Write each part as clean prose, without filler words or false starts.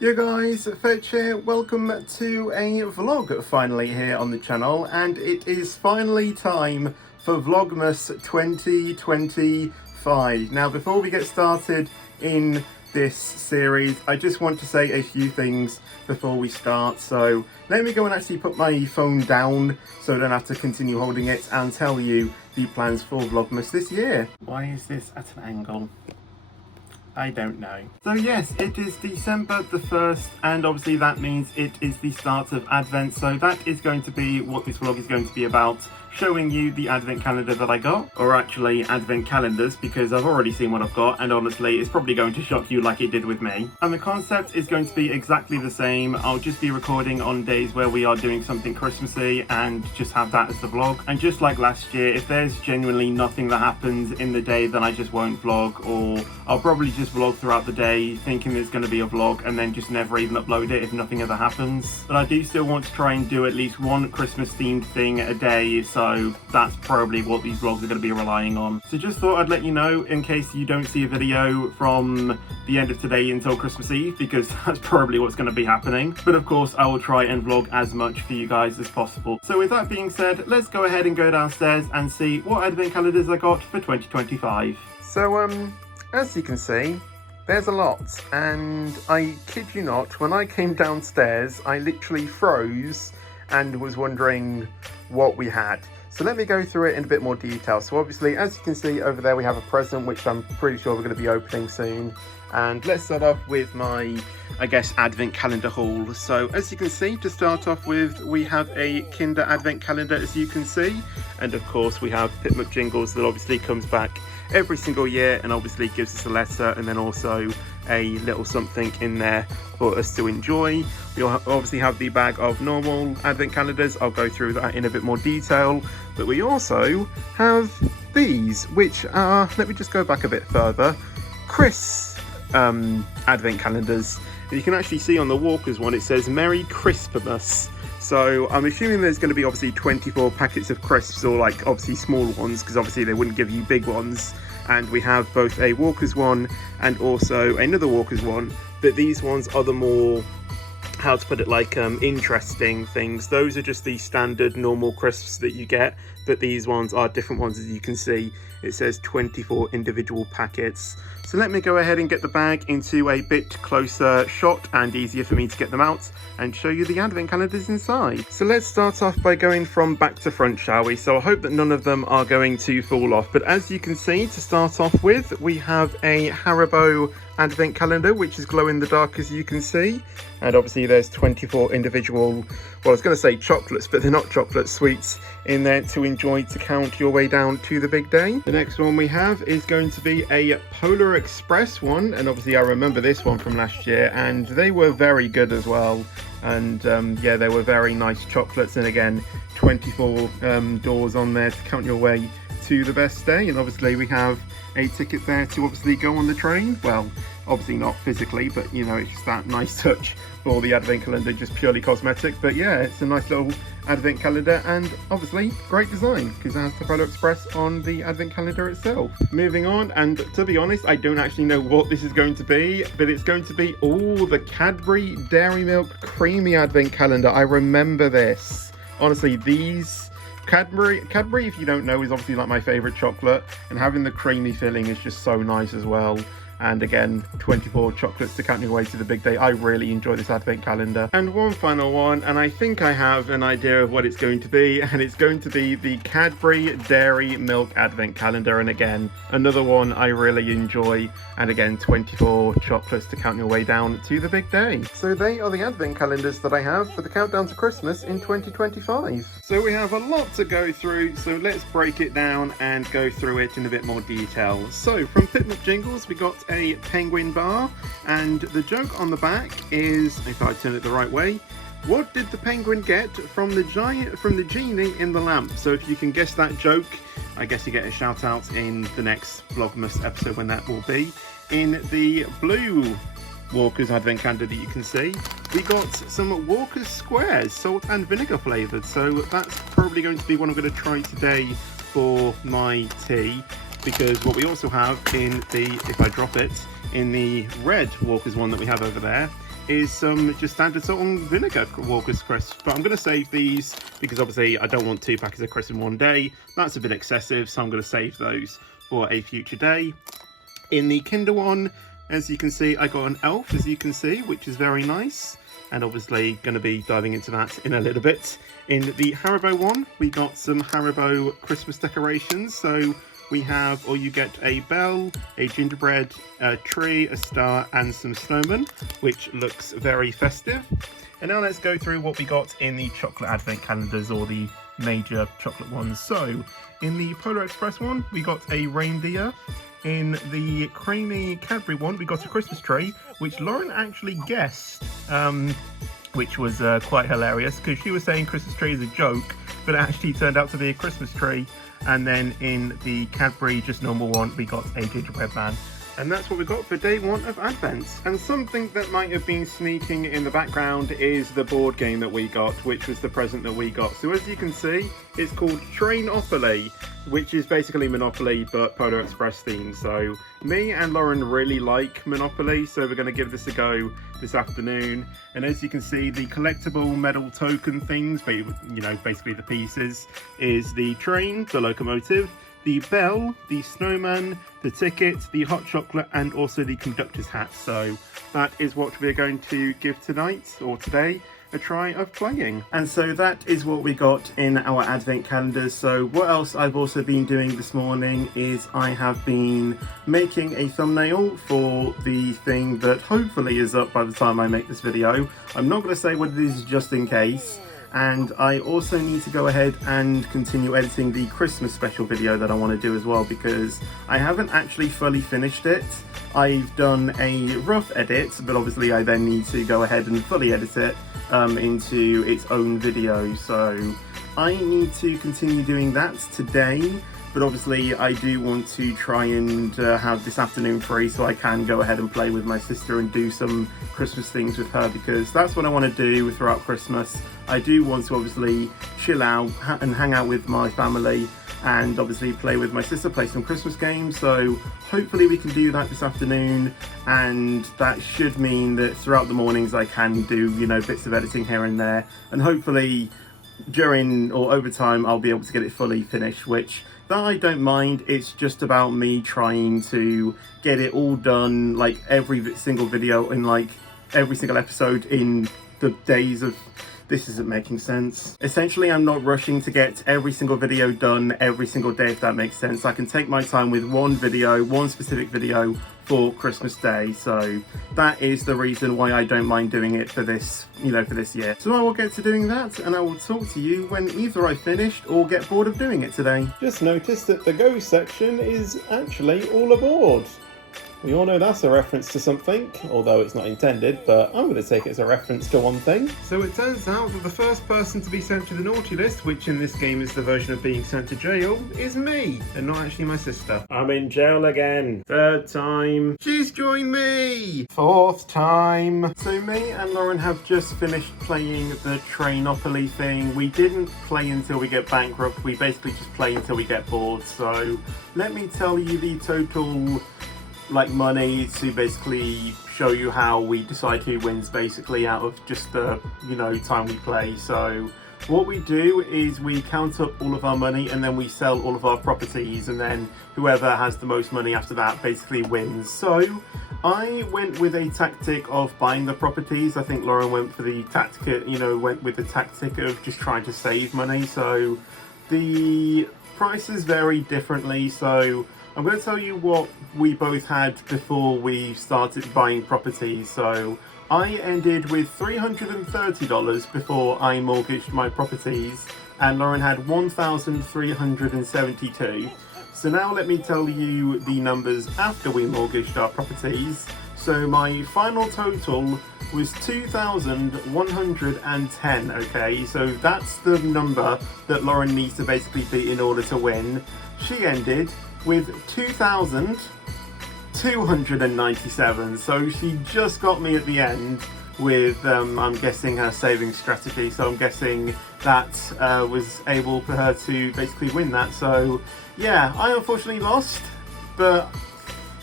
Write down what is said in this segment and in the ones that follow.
Yo guys, Fetch here. Welcome to a vlog finally here on the channel, and it is finally time for Vlogmas 2025. Now before we get started in this series, I just want to say a few things before we start. So let me go and actually put my phone down so I don't have to continue holding it and tell you the plans for Vlogmas this year. Why is this at an angle? I don't know. So yes, it is December the 1st, and obviously that means it is the start of Advent, so that is going to be what this vlog is going to be about, showing you the Advent calendar that I got, or actually Advent calendars, because I've already seen what I've got, and honestly it's probably going to shock you like it did with me. And the concept is going to be exactly the same. I'll just be recording on days where we are doing something Christmassy and just have that as the vlog. And just like last year, if there's genuinely nothing that happens in the day, then I just won't vlog, or I'll probably just vlog throughout the day thinking there's going to be a vlog and then just never even upload it if nothing ever happens. But I do still want to try and do at least one Christmas themed thing a day, so that's probably what these vlogs are going to be relying on. So just thought I'd let you know in case you don't see a video from the end of today until Christmas Eve, because that's probably what's going to be happening. But of course I will try and vlog as much for you guys as possible. So with that being said, let's go ahead and go downstairs and see what Advent calendars I got for 2025. So as you can see, there's a lot, and I kid you not, when I came downstairs I literally froze and was wondering what we had. So let me go through it in a bit more detail. So obviously, as you can see over there, we have a present which I'm pretty sure we're going to be opening soon. And let's start off with my, I guess, Advent calendar haul. So as you can see, to start off with, we have a Kinder Advent calendar, as you can see. And of course we have Pip Jingles that obviously comes back every single year and obviously gives us a letter and then also a little something in there for us to enjoy. We'll obviously have the bag of normal Advent calendars. I'll go through that in a bit more detail. But we also have these, which are, let me just go back a bit further, Chris Advent calendars. You can actually see on the Walkers one, it says Merry Crispmas. So I'm assuming there's going to be obviously 24 packets of crisps, or like obviously small ones, because obviously they wouldn't give you big ones. And we have both a Walkers one and also another Walkers one, but these ones are the more, how to put it, like interesting things. Those are just the standard normal crisps that you get, but these ones are different ones. As you can see, it says 24 individual packets. So let me go ahead and get the bag into a bit closer shot and easier for me to get them out and show you the Advent calendars inside. So let's start off by going from back to front, shall we? So I hope that none of them are going to fall off, but as you can see, to start off with, we have a Haribo Advent calendar, which is glow in the dark, as you can see. And obviously there's 24 individual, well, I was going to say chocolates, but they're not chocolate, sweets in there to enjoy to count your way down to the big day. The next one we have is going to be a Polar Express one, and obviously I remember this one from last year, and they were very good as well. And yeah, they were very nice chocolates, and again 24 doors on there to count your way to the best day. And obviously we have a ticket there to obviously go on the train. Well, obviously not physically, but you know, it's just that nice touch for the Advent calendar, just purely cosmetic. But yeah, it's a nice little Advent calendar, and obviously great design because it has the Polar Express on the Advent calendar itself. Moving on, and to be honest, I don't actually know what this is going to be, but it's going to be the Cadbury Dairy Milk Creamy Advent calendar. I remember this. Honestly, these Cadbury, if you don't know, is obviously like my favorite chocolate, and having the creamy filling is just so nice as well. And again, 24 chocolates to count your way to the big day. I really enjoy this Advent calendar. And one final one, and I think I have an idea of what it's going to be, and it's going to be the Cadbury Dairy Milk Advent calendar. And again, another one I really enjoy. And again, 24 chocolates to count your way down to the big day. So they are the Advent calendars that I have for the countdown to Christmas in 2025. So we have a lot to go through, so let's break it down and go through it in a bit more detail. So from Pip Jingles, we got a penguin bar, and the joke on the back is, if I turn it the right way, what did the penguin get from the genie in the lamp? So if you can guess that joke, I guess you get a shout out in the next Vlogmas episode, when that will be. In the blue Walker's Advent calendar that you can see, we got some Walker's Squares, salt and vinegar flavoured. So that's probably going to be what I'm going to try today for my tea. Because what we also have in the, if I drop it, in the red Walker's one that we have over there, is some just standard salt and vinegar Walker's crisps, but I'm going to save these because obviously I don't want 2 packets of crisps in one day. That's a bit excessive, so I'm going to save those for a future day. In the Kinder one, as you can see, I got an elf, as you can see, which is very nice, and obviously going to be diving into that in a little bit. In the Haribo one, we got some Haribo Christmas decorations. So we have, or you get a bell, a gingerbread, a tree, a star, and some snowmen, which looks very festive. And now let's go through what we got in the chocolate advent calendars, or the major chocolate ones. So in the Polar Express one, we got a reindeer. In the creamy Cadbury one, we got a Christmas tree, which Lauren actually guessed, which was quite hilarious, because she was saying Christmas tree is a joke, but it actually turned out to be a Christmas tree. And then in the Cadbury just normal one, we got a gingerbread man. And that's what we got for day 1 of Advent. And something that might have been sneaking in the background is the board game that we got, which was the present that we got. So as you can see, it's called Trainopoly, which is basically Monopoly but Polar Express themed. So me and Lauren really like Monopoly, so we're going to give this a go this afternoon. And as you can see, the collectible metal token things, but you know, basically the pieces, is the train, the locomotive, the bell, the snowman, the ticket, the hot chocolate, and also the conductor's hat. So that is what we're going to give tonight, or today, a try of playing. And so that is what we got in our advent calendars. So what else I've also been doing this morning is I have been making a thumbnail for the thing that hopefully is up by the time I make this video. I'm not going to say what it is just in case. And I also need to go ahead and continue editing the Christmas special video that I want to do as well, because I haven't actually fully finished it. I've done a rough edit, but obviously I then need to go ahead and fully edit it into its own video. So I need to continue doing that today, but obviously I do want to try and have this afternoon free so I can go ahead and play with my sister and do some Christmas things with her, because that's what I want to do throughout Christmas. I do want to obviously chill out and hang out with my family, and obviously play with my sister, play some Christmas games. So hopefully we can do that this afternoon, and that should mean that throughout the mornings I can do, you know, bits of editing here and there, and hopefully during or over time I'll be able to get it fully finished, which that I don't mind. It's just about me trying to get it all done, like every single video and like every single episode in the days of... This isn't making sense. Essentially, I'm not rushing to get every single video done every single day, if that makes sense. I can take my time with one video, one specific video for Christmas Day. So that is the reason why I don't mind doing it for this, you know, for this year. So I will get to doing that, and I will talk to you when either I've finished or get bored of doing it today. Just noticed that the Go section is actually all aboard. We all know that's a reference to something, although it's not intended, but I'm going to take it as a reference to one thing. So it turns out that the first person to be sent to the naughty list, which in this game is the version of being sent to jail, is me, and not actually my sister. I'm in jail again. 3rd time. She's joined me! 4th time. So me and Lauren have just finished playing the Trainopoly thing. We didn't play until we get bankrupt. We basically just play until we get bored. So let me tell you the total money to basically show you how we decide who wins, basically, out of just the, you know, time we play. So what we do is we count up all of our money and then we sell all of our properties, and then whoever has the most money after that basically wins. So I went with a tactic of buying the properties. I think Lauren went for the tactic, you know, went with the tactic of just trying to save money. So the prices vary differently. So I'm going to tell you what we both had before we started buying properties. So I ended with $330 before I mortgaged my properties, and Lauren had $1,372. So now let me tell you the numbers after we mortgaged our properties. So my final total was $2,110, okay? So that's the number that Lauren needs to basically beat in order to win. She ended with $2,297, so she just got me at the end with, I'm guessing, her saving strategy. So I'm guessing that was able for her to basically win that. So yeah, I unfortunately lost, but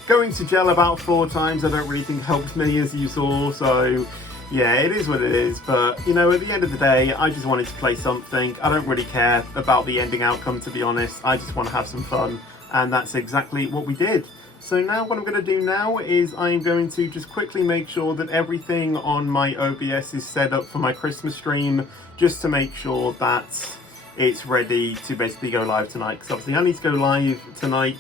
going to jail about 4 times I don't really think helped me, as you saw. So yeah, it is what it is, but you know, at the end of the day, I just wanted to play something. I don't really care about the ending outcome, to be honest. I just want to have some fun, and that's exactly what we did. So now what I'm going to do now is I'm going to just quickly make sure that everything on my OBS is set up for my Christmas stream, just to make sure that it's ready to basically go live tonight, because obviously I need to go live tonight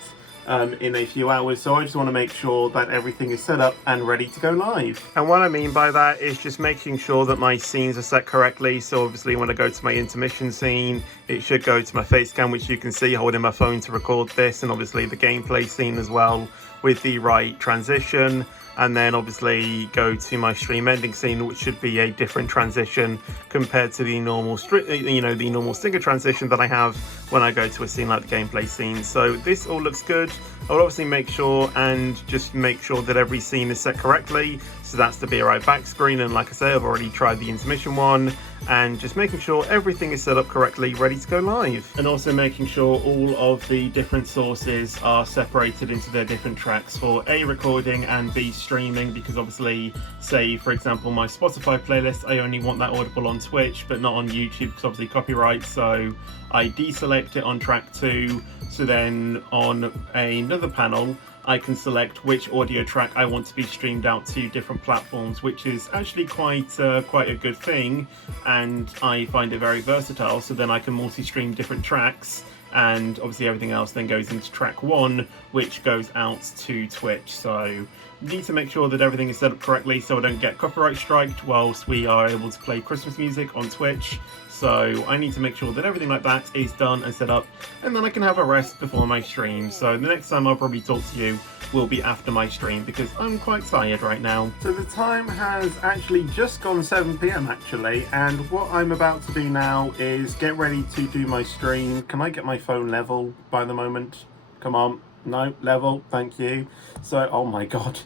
in a few hours, so I just want to make sure that everything is set up and ready to go live. And what I mean by that is just making sure that my scenes are set correctly. So obviously when I go to my intermission scene, it should go to my face cam, which you can see holding my phone to record this, and obviously the gameplay scene as well with the right transition. And then obviously go to my stream ending scene, which should be a different transition compared to the normal the normal stinger transition that I have when I go to a scene like the gameplay scene. So this all looks good. I'll obviously make sure that every scene is set correctly. So that's the Be Right Back screen, and like I say, I've already tried the intermission one, and just making sure everything is set up correctly, ready to go live. And also making sure all of the different sources are separated into their different tracks for A, recording, and B, streaming, because obviously, say for example my Spotify playlist, I only want that audible on Twitch but not on YouTube because obviously copyright, so I deselect it on track 2, so then on another panel I can select which audio track I want to be streamed out to different platforms, which is actually quite a good thing, and I find it very versatile. So then I can multi-stream different tracks, and obviously everything else then goes into track 1, which goes out to Twitch. So need to make sure that everything is set up correctly so I don't get copyright striked whilst we are able to play Christmas music on Twitch. So I need to make sure that everything like that is done and set up, and then I can have a rest before my stream. So the next time I'll probably talk to you will be after my stream, because I'm quite tired right now. So the time has actually just gone 7 PM actually, and what I'm about to do now is get ready to do my stream. Can I get my phone level by the moment? Come on. No, level, thank you. So, oh my god.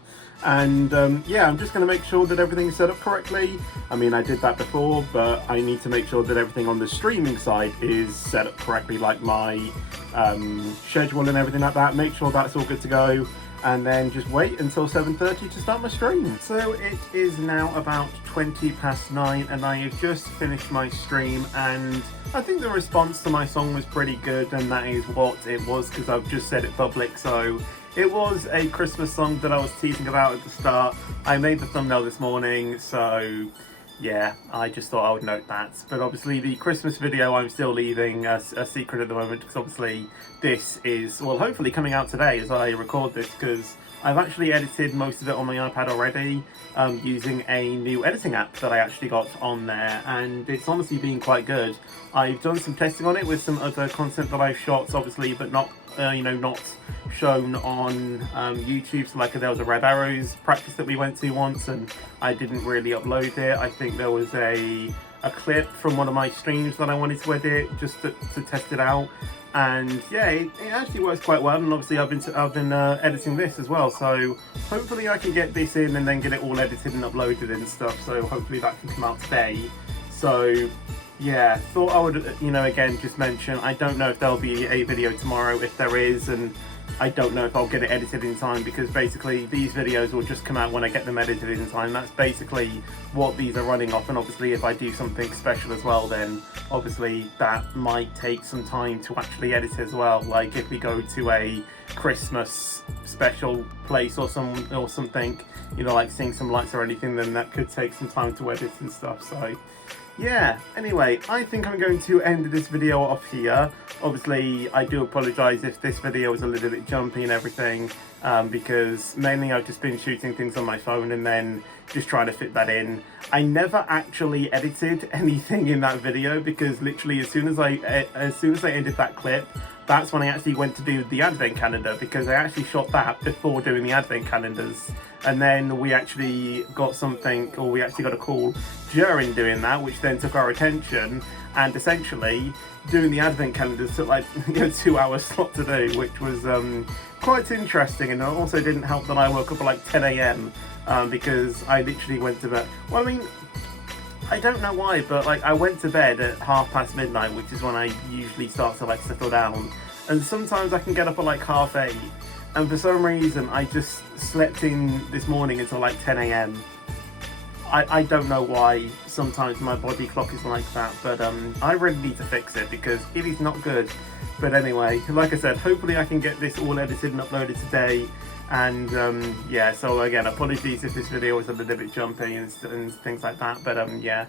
And yeah, I'm just going to make sure that everything's set up correctly. I mean, I did that before, but I need to make sure that everything on the streaming side is set up correctly, like my schedule and everything like that. Make sure that's all good to go, and then just wait until 7:30 to start my stream. So it is now about 9:20, and I have just finished my stream, and I think the response to my song was pretty good, and that is what it was, because I've just said it public. So it was a Christmas song that I was teasing about at the start. I made the thumbnail this morning, so yeah, I just thought I would note that. But obviously the Christmas video I'm still leaving a secret at the moment, because obviously this is, well, hopefully coming out today as I record this, because I've actually edited most of it on my iPad already, using a new editing app that I actually got on there, and it's honestly been quite good. I've done some testing on it with some other content that I've shot, obviously, but not not shown on YouTube. So like there was a Red Arrows practice that we went to once, and I didn't really upload it. I think there was a clip from one of my streams that I wanted to edit just to test it out, and yeah, it actually works quite well. And obviously I've been editing this as well, so hopefully I can get this in and then get it all edited and uploaded and stuff. So hopefully that can come out today. So yeah, thought I would, again, just mention, I don't know if there'll be a video tomorrow. If there is, and I don't know if I'll get it edited in time, because basically these videos will just come out when I get them edited in time. That's basically what these are running off, and obviously if I do something special as well, then obviously that might take some time to actually edit as well. Like if we go to a Christmas special place or something, like seeing some lights or anything, then that could take some time to edit and stuff. So yeah, anyway, I think I'm going to end this video off here. Obviously, I do apologise if this video is a little bit jumpy and everything, because mainly I've just been shooting things on my phone and then just trying to fit that in. I never actually edited anything in that video, because literally as soon as I ended that clip, that's when I actually went to do the advent calendar, because I actually shot that before doing the advent calendars. And then we actually got a call during doing that, which then took our attention, and essentially doing the advent calendars took like 2 hours slot to do, which was quite interesting. And it also didn't help that I woke up at like 10 AM because I literally went to bed. Well, I mean, I don't know why, but like I went to bed at midnight, which is when I usually start to like settle down, and sometimes I can get up at like 8:30. And for some reason, I just slept in this morning until like 10 AM. I don't know why sometimes my body clock is like that, but I really need to fix it because it is not good. But anyway, like I said, hopefully I can get this all edited and uploaded today. And yeah, so again, apologies if this video was a little bit jumpy and things like that, but yeah.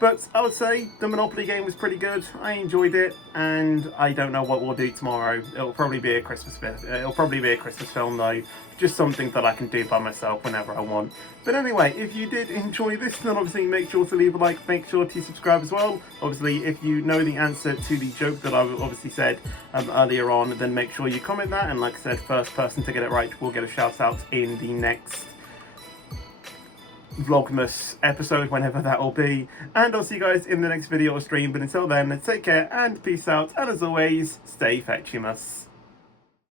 But I would say the Monopoly game was pretty good. I enjoyed it, and I don't know what we'll do tomorrow. It'll probably be a Christmas film though. Just something that I can do by myself whenever I want. But anyway, if you did enjoy this, then obviously make sure to leave a like, make sure to subscribe as well. Obviously, if you know the answer to the joke that I obviously said earlier on, then make sure you comment that. And like I said, first person to get it right will get a shout out in the next Vlogmas episode, whenever that will be. And I'll see you guys in the next video or stream. But until then, take care and peace out. And as always, stay Fetchymus.